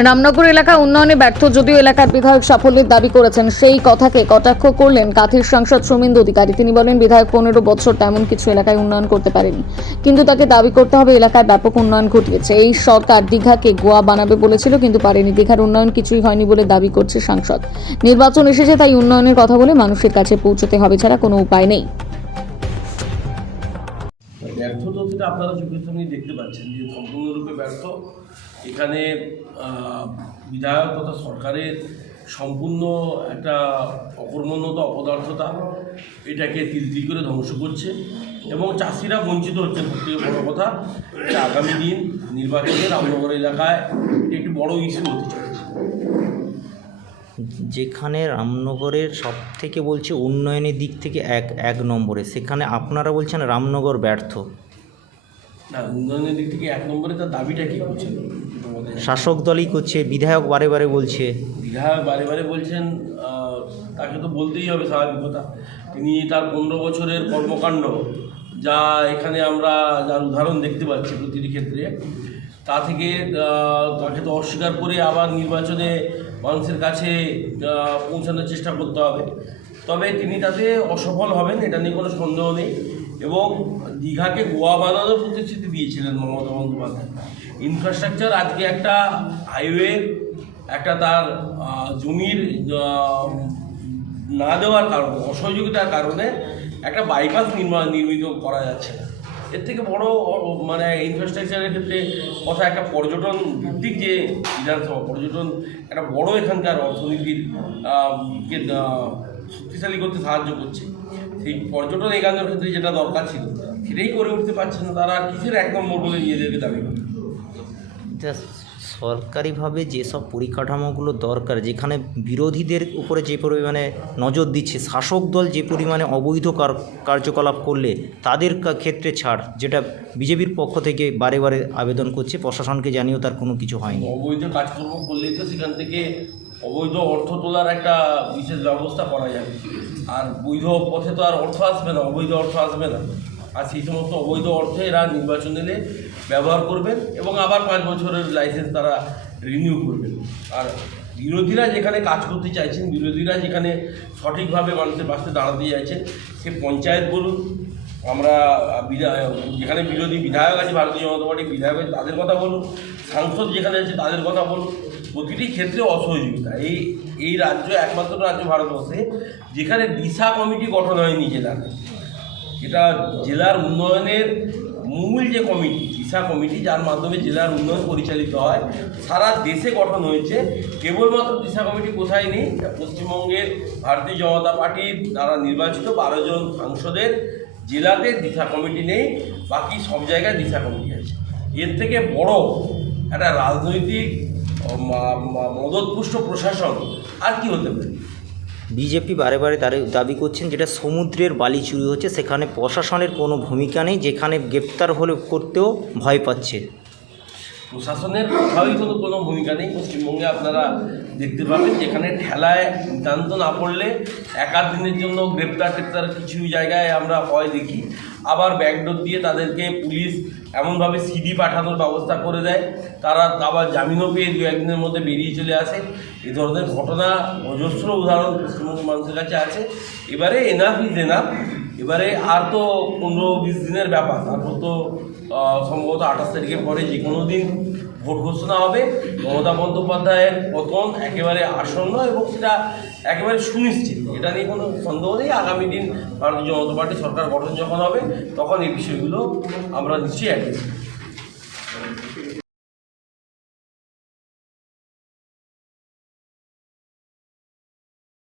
রামনগর এলাকা উন্নয়নে ব্যর্থ যদিও এলাকার বিধায়ক সাফল্যের দাবি করেছেন, সেই কথাকে কটাক্ষ করলেন কাঁথির সাংসদ শুভেন্দু অধিকারী। তিনি বলেন, বিধায়ক 15 বছর তেমন কিছু এলাকায় উন্নয়ন করতে পারেনি, কিন্তু তাকে দাবি করতে হবে এলাকায় ব্যাপক উন্নয়ন ঘটিয়েছে। এই সরকার দীঘাকে গোয়া বানাবে বলেছিল, কিন্তু পারেনি। দীঘার উন্নয়ন কিছুই হয়নি বলে দাবি করছে সাংসদ। নির্বাচন এসেছে, তাই উন্নয়নের কথা বলে মানুষের কাছে পৌঁছতে হবে, ছাড়া কোনো উপায় নেই। ব্যর্থ তো সেটা আপনারা চোখের সামনে দেখতে পাচ্ছেন যে সম্পূর্ণরূপে ব্যর্থ। এখানে বিধায়ক তথা সরকারের সম্পূর্ণ একটা অকর্মণ্যতা, অপদার্থতা এটাকে তিল করে ধ্বংস করছে এবং চাষিরা বঞ্চিত হচ্ছেন। সবথেকে বড় কথা যে আগামী দিন নির্বাচনে রামনগর এলাকায় একটি বড় ইস্যু হতে চলেছে, যেখানে রামনগরের সব থেকে বলছে উন্নয়নের দিক থেকে এক নম্বরে, সেখানে আপনারা বলছেন রামনগর ব্যর্থ। না, উন্নয়নের দিক থেকে 1 নম্বরে তার দাবিটা কী করছেন? শাসক দলই করছে, বিধায়ক বারে বারে বলছে। বিধায়ক বারে বারে বলছেন, তাকে তো বলতেই হবে স্বাভাবিকতা। তিনি তার 15 বছরের কর্মকাণ্ড যা এখানে আমরা যার উদাহরণ দেখতে পাচ্ছি প্রতিটি ক্ষেত্রে, তা থেকে তাকে তো অস্বীকার করে আবার নির্বাচনে মানুষের কাছে পৌঁছানোর চেষ্টা করতে হবে। তবে তিনি তাতে অসফল হবেন, এটা নিয়ে কোনো সন্দেহ নেই। এবং দীঘাকে গোয়া বানানোর প্রতিশ্রুতি দিয়েছিলেন মমতা বন্দ্যোপাধ্যায়। ইনফ্রাস্ট্রাকচার আজকে একটা হাইওয়ে, একটা তার জমির না দেওয়ার কারণে, অসহযোগিতার কারণে একটা বাইপাস নির্মিত করা যাচ্ছে না। এর থেকে বড় মানে ইনফ্রাস্ট্রাকচারের ক্ষেত্রে কথা, একটা পর্যটন ভিত্তিক যে বিধানসভা, পর্যটন একটা বড় এখানকার অর্থনীতির শক্তিশালী করতে সাহায্য করছে। সেই পর্যটন এগানোর ক্ষেত্রে যেটা দরকার ছিল সেটাই করে উঠতে পারছে না তারা। কিসের 1 নম্বর বলে নিজেদেরকে দাবি করে? সরকারিভাবে যেসব পরিকাঠামোগুলো দরকার, যেখানে বিরোধীদের উপরে যে পরিমাণে নজর দিচ্ছে, শাসক দল যে পরিমাণে অবৈধ কার্যকলাপ করলে তাদের ক্ষেত্রে ছাড়, যেটা বিজেপির পক্ষ থেকে বারে বারে আবেদন করছে, প্রশাসনকে জানিয়েও তার কোনো কিছু হয়নি। অবৈধ কাজকর্ম করলেই তো সেখান থেকে অবৈধ অর্থ তোলার একটা বিশেষ ব্যবস্থা করা যাবে। আর বৈধ পথে তো আর অর্থ আসবে না, অবৈধ অর্থ আসবে না। আর সেই সমস্ত অবৈধ অর্থে এরা নির্বাচন এলে ব্যবহার করবেন এবং আবার 5 বছরের লাইসেন্স তারা রিনিউ করবেন। আর বিরোধীরা যেখানে কাজ করতে চাইছেন, বিরোধীরা যেখানে সঠিকভাবে মানুষের পাশে দাঁড়াতে চাইছেন, সে পঞ্চায়েত বলুন, আমরা যেখানে বিরোধী বিধায়ক আছে, ভারতীয় জনতা পার্টির বিধায়ক আছে তাদের কথা বলুন, সাংসদ যেখানে আছে তাদের কথা বলুন, প্রতিটি ক্ষেত্রে অসহযোগিতা। এই রাজ্য একমাত্র রাজ্য ভারতবর্ষে যেখানে দিশা কমিটি গঠন হয়নি জেলার। এটা জেলার উন্নয়নের মূল যে কমিটি, দিশা কমিটি, যার মাধ্যমে জেলার উন্নয়ন পরিচালিত হয়, সারা দেশে গঠন হয়েছে। কেবলমাত্র দিশা কমিটি কোথায় নেই? পশ্চিমবঙ্গের ভারতীয় জনতা পার্টির দ্বারা নির্বাচিত 12 জন সাংসদের জেলাতে দিশা কমিটি নেই, বাকি সব জায়গায় দিশা কমিটি আছে। এর থেকে বড় একটা রাজনৈতিক মদতপুষ্ট প্রশাসন আর কি হতে পারে? বিজেপি বারে বারে দাবি করছেন, যেটা সমুদ্রের বালি চুরি হচ্ছে, সেখানে প্রশাসনের কোনো ভূমিকা নেই, যেখানে গ্রেপ্তার হলে করতেও ভয় পাচ্ছে। প্রশাসনের কোথাওই কোনো ভূমিকা নেই। পশ্চিমবঙ্গে আপনারা দেখতে পাবেন যেখানে ঠেলায় নিতান্ত না পড়লে 1-8 দিনের জন্য গ্রেপ্তার কিছু জায়গায় আমরা হয় দেখি, আবার ব্যাকডোর দিয়ে তাদেরকে পুলিশ এমনভাবে সিডি পাঠানোর ব্যবস্থা করে দেয়, তারা আবার জামিনও পেয়ে 2-1 দিনের মধ্যে বেরিয়ে চলে আসে। এই ধরনের ঘটনা অজস্র উদাহরণ পশ্চিমবঙ্গের মানুষের কাছে আছে। এবারে এনাফ ইজ এনাফ। এবারে আর তো 15-20 দিনের ব্যাপার, তারপর তো সম্ভবত 28 তারিখের পরে যে কোনো দিন ভোট ঘোষণা হবে। মমতা বন্দ্যোপাধ্যায়ের পতন একেবারে আসন্ন এবং সেটা একেবারে সুনিশ্চিত, এটা নিয়ে কোনো সন্দেহ নেই। আগামী দিন ভারতীয় জনতা পার্টি সরকার গঠন যখন হবে তখন এই বিষয়গুলো আমরা নিশ্চয়ই অ্যাড্রেস করব।